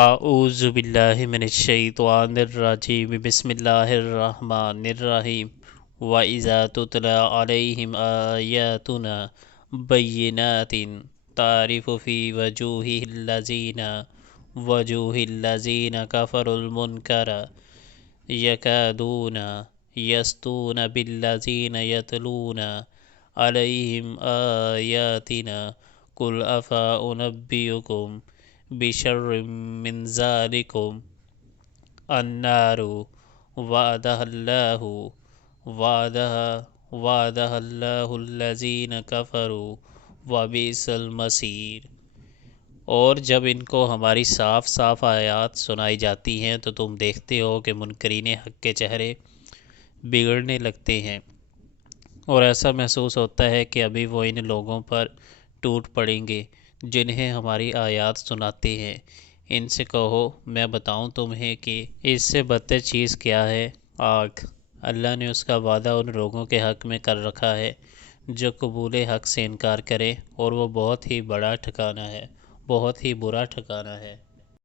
اعوذ باللہ من الشیطان الرجیم بسم اللہ الرحمن الرحیم وَإِذَا تُتْلَى عَلَيْهِمْ آيَاتُنَا بَيِّنَاتٍ تَعْرِفُ فِي وَجُوهِ الَّذِينَ كَفَرُوا الْمُنكَرَ يَكَادُونَ يَسْطُونَ بِالَّذِينَ يَتْلُونَ عَلَيْهِمْ آيَاتِنَا قُلْ أَفَأُنَبِّئُكُم بشر من ذلكم النار وعدها اللہ الذین کفروا وبئس المصیر۔ اور جب ان کو ہماری صاف صاف آیات سنائی جاتی ہیں تو تم دیکھتے ہو کہ منکرین حق کے چہرے بگڑنے لگتے ہیں، اور ایسا محسوس ہوتا ہے کہ ابھی وہ ان لوگوں پر ٹوٹ پڑیں گے جنہیں ہماری آیات سناتے ہیں۔ ان سے کہو میں بتاؤں تمہیں کہ اس سے بدتر چیز کیا ہے؟ آگ۔ اللہ نے اس کا وعدہ ان لوگوں کے حق میں کر رکھا ہے جو قبول حق سے انکار کرے، اور وہ بہت ہی بڑا ٹھکانہ ہے، بہت ہی برا ٹھکانہ ہے۔